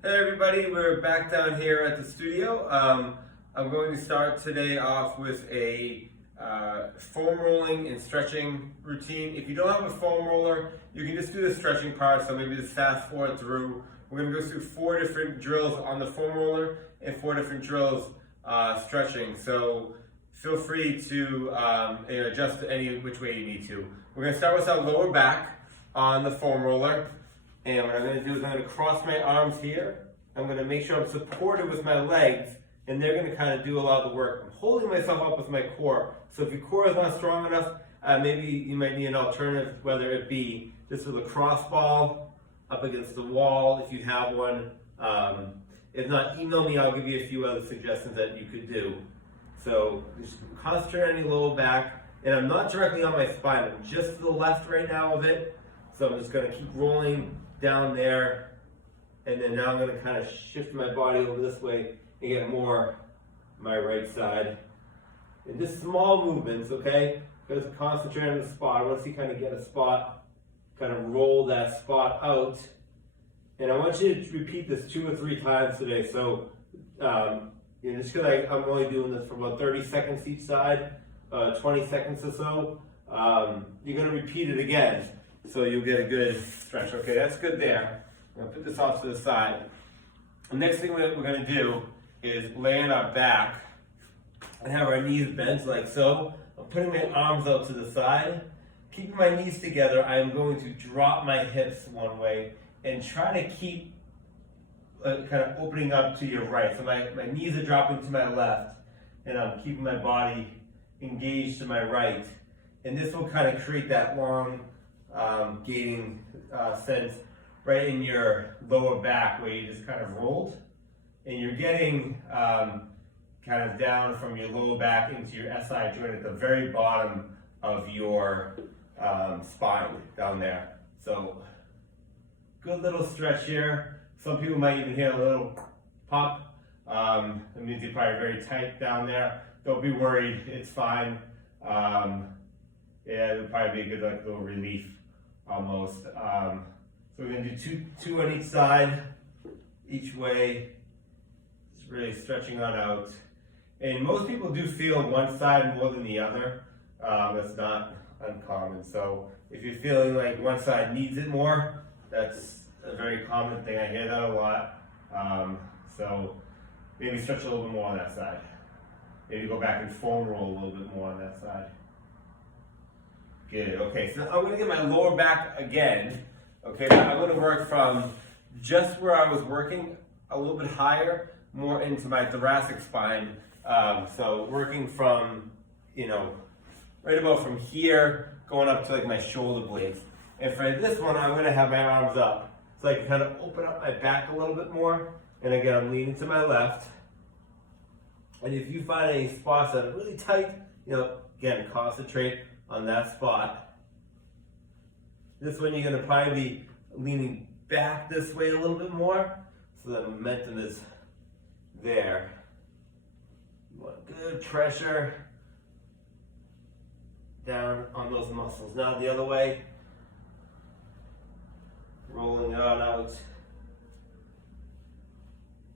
Hey everybody, we're back down here at the studio. I'm going to start today off with a foam rolling and stretching routine. If you don't have a foam roller, you can just do the stretching part, so maybe just fast forward through. We're going to go through 4 different drills on the foam roller and 4 different drills stretching. So feel free to adjust any which way you need to. We're going to start with our lower back on the foam roller. And what I'm going to do is I'm going to cross my arms here. I'm going to make sure I'm supported with my legs, and they're going to kind of do a lot of the work. I'm holding myself up with my core. So if your core is not strong enough, maybe you might need an alternative, whether it be just with a cross ball up against the wall if you have one. If not, email me. I'll give you a few other suggestions that you could do. So just concentrate on your lower back. And I'm not directly on my spine. I'm just to the left right now of it. So I'm just going to keep rolling down there, and then now I'm going to kind of shift my body over this way and get more my right side. And just small movements, okay? Just concentrate on the spot. I want to see kind of get a spot, kind of roll that spot out. And I want you to repeat this 2 or 3 times today. So, just because I'm only doing this for about 30 seconds each side, 20 seconds or so, you're going to repeat it again. So you'll get a good stretch. Okay, that's good there. I'm going to put this off to the side. The next thing we're going to do is lay on our back and have our knees bent like so. I'm putting my arms out to the side. Keeping my knees together, I am going to drop my hips one way and try to keep kind of opening up to your right. So my knees are dropping to my left, and I'm keeping my body engaged to my right. And this will kind of create that long gating sense right in your lower back where you just kind of rolled, and you're getting kind of down from your lower back into your SI joint at the very bottom of your spine down there. So good little stretch here. Some people might even hear a little pop. It means you're probably very tight down there. Don't be worried, it's fine. Yeah, it'll probably be a good little relief almost. So we're gonna do two on each side, each way. Just really stretching on out. And most people do feel one side more than the other. That's not uncommon. So if you're feeling like one side needs it more, that's a very common thing. I hear that a lot. So maybe stretch a little bit more on that side. Maybe go back and foam roll a little bit more on that side. Good, okay, so I'm gonna get my lower back again. Okay, now I'm gonna work from just where I was working a little bit higher, more into my thoracic spine. So working from, right about from here, going up to like my shoulder blades. And for this one, I'm gonna have my arms up. So I can kind of open up my back a little bit more. And again, I'm leaning to my left. And if you find any spots that are really tight, again, concentrate on that spot. This one you're going to probably be leaning back this way a little bit more, so that momentum is there. You want good pressure down on those muscles. Now the other way, rolling it on out.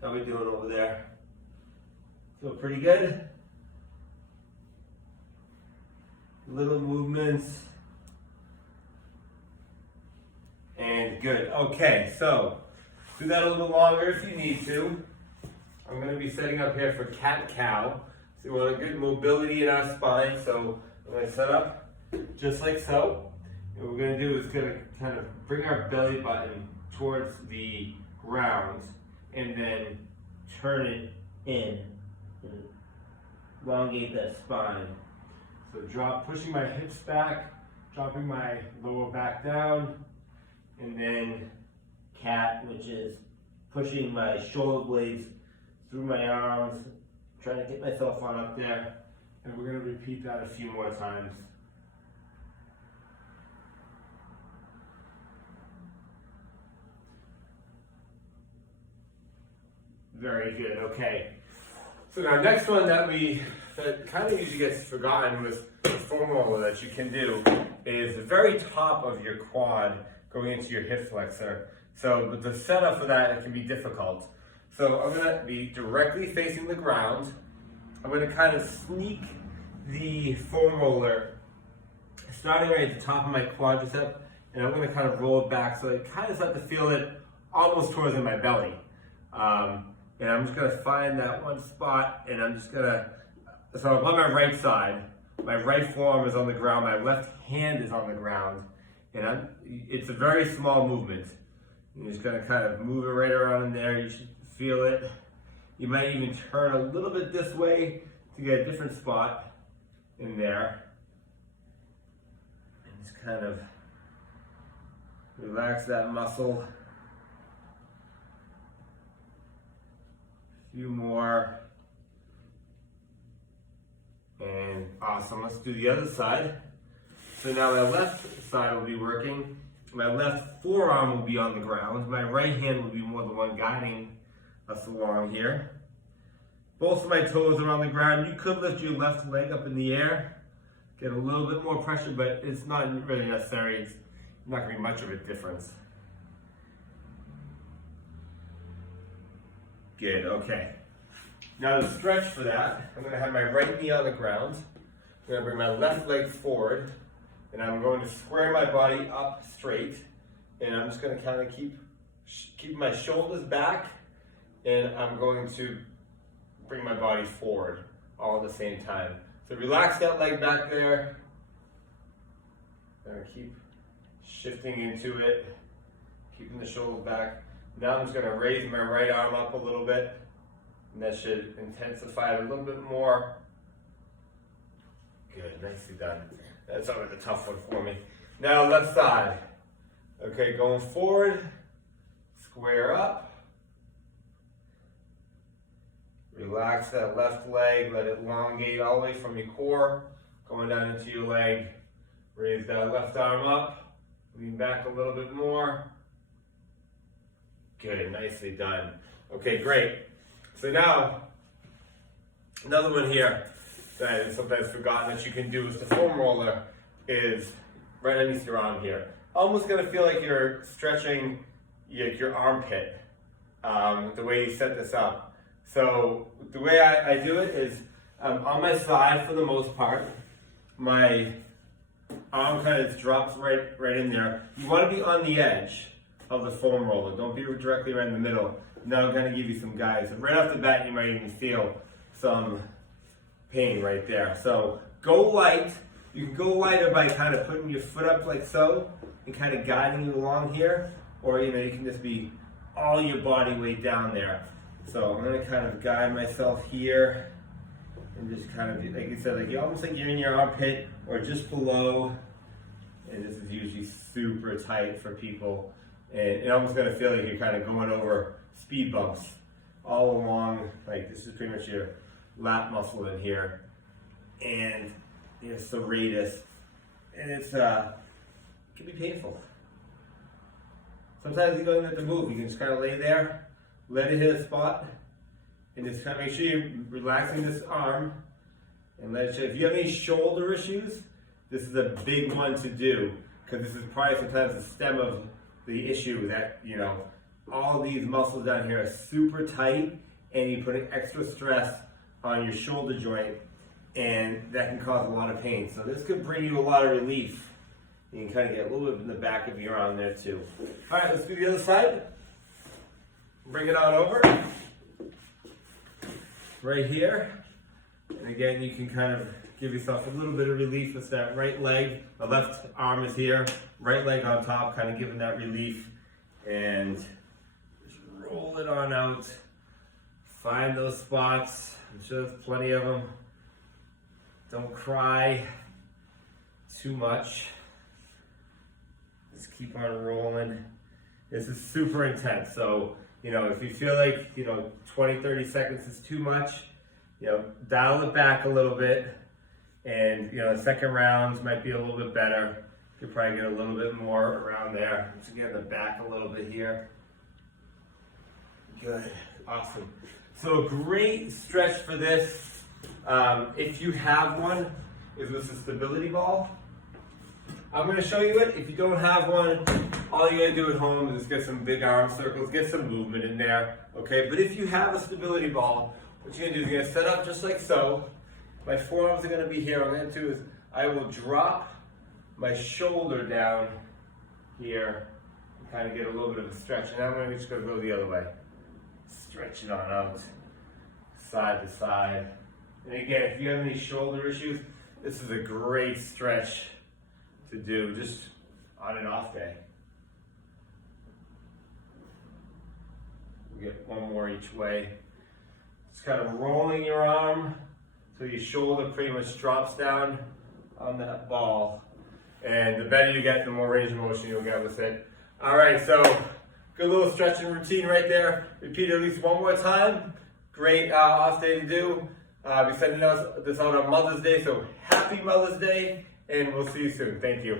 How we doing over there? Feel pretty good? Little movements. And good. Okay, so do that a little longer if you need to. I'm going to be setting up here for cat-cow. So we want a good mobility in our spine. So I'm going to set up just like so. And what we're going to do is going to kind of bring our belly button towards the ground and then turn it in and elongate that spine. So pushing my hips back, dropping my lower back down, and then cat, which is pushing my shoulder blades through my arms, trying to get myself on up there. And we're going to repeat that a few more times. Very good, okay. So now next one that kind of usually gets forgotten was the foam roller that you can do is the very top of your quad going into your hip flexor. So, but the setup for that, it can be difficult. So I'm gonna be directly facing the ground. I'm gonna kind of sneak the foam roller, starting right at the top of my quadricep, and I'm gonna kind of roll it back so I kind of start to feel it almost towards in my belly. And I'm just gonna find that one spot, and I'm just gonna, so I'm on my right side, my right forearm is on the ground, my left hand is on the ground, and it's a very small movement. You're just gonna kind of move it right around in there. You should feel it. You might even turn a little bit this way to get a different spot in there. And just kind of relax that muscle. A few more. And awesome, let's do the other side. So now my left side will be working. My left forearm will be on the ground. My right hand will be more the one guiding us along here. Both of my toes are on the ground. You could lift your left leg up in the air, get a little bit more pressure, but it's not really necessary. It's not going to be much of a difference. Good, okay. Now to stretch for that, I'm going to have my right knee on the ground. I'm going to bring my left leg forward, and I'm going to square my body up straight, and I'm just going to kind of keep my shoulders back, and I'm going to bring my body forward all at the same time. So relax that leg back there. I'm going to keep shifting into it, keeping the shoulders back. Now I'm just going to raise my right arm up a little bit, and that should intensify it a little bit more. Good, nicely done. That's always a tough one for me. Now left side. Okay, going forward, square up. Relax that left leg, let it elongate all the way from your core, going down into your leg. Raise that left arm up, lean back a little bit more. Good, nicely done. Okay, great. So now, another one here that is sometimes forgotten that you can do with the foam roller is right underneath your arm here. Almost gonna feel like you're stretching your armpit, the way you set this up. So the way I do it is on my side for the most part. My arm kind of drops right in there. You wanna be on the edge of the foam roller. Don't be directly right in the middle. Now I'm gonna give you some guides. Right off the bat, you might even feel some pain right there. So go light. You can go lighter by kind of putting your foot up like so and kind of guiding you along here, or you can just be all your body weight down there. So I'm gonna kind of guide myself here and just kind of, like you said, almost like you're in your armpit or just below. And this is usually super tight for people. And it's almost gonna feel like you're kind of going over speed bumps all along. Like this is pretty much your lat muscle in here, and it's serratus, and it can be painful. Sometimes you don't even have to move. You can just kind of lay there, let it hit a spot, and just kind of make sure you're relaxing this arm, and let it show. If you have any shoulder issues, this is a big one to do, because this is probably sometimes the stem of the issue that, all these muscles down here are super tight, and you're putting extra stress on your shoulder joint, and that can cause a lot of pain. So this could bring you a lot of relief. You can kind of get a little bit in the back of your arm there too. All right, let's do the other side. Bring it on over. Right here. And again, you can kind of give yourself a little bit of relief with that right leg. The left arm is here, right leg on top, kind of giving that relief. And just roll it on out. Find those spots. I'm sure there's plenty of them. Don't cry too much. Just keep on rolling. This is super intense. So, if you feel like, 20, 30 seconds is too much, dial it back a little bit. And, the second rounds might be a little bit better. You could probably get a little bit more around there. Just get the back a little bit here. Good, awesome. So a great stretch for this, if you have one, is with the stability ball. I'm going to show you it. If you don't have one, all you got to do at home is get some big arm circles, get some movement in there, okay? But if you have a stability ball, what you're going to do is you're going to set up just like so. My forearms are going to be here. What I'm going to do is I will drop my shoulder down here and kind of get a little bit of a stretch. And I'm just going to go the other way. Stretch it on out, side to side. And again, if you have any shoulder issues, this is a great stretch to do just on an off day. We get one more each way. Just kind of rolling your arm so your shoulder pretty much drops down on that ball. And the better you get, the more range of motion you'll get with it. All right, so good little stretching routine right there. Repeat it at least one more time. Great off day to do. We're sending this out on Mother's Day, so happy Mother's Day, and we'll see you soon. Thank you.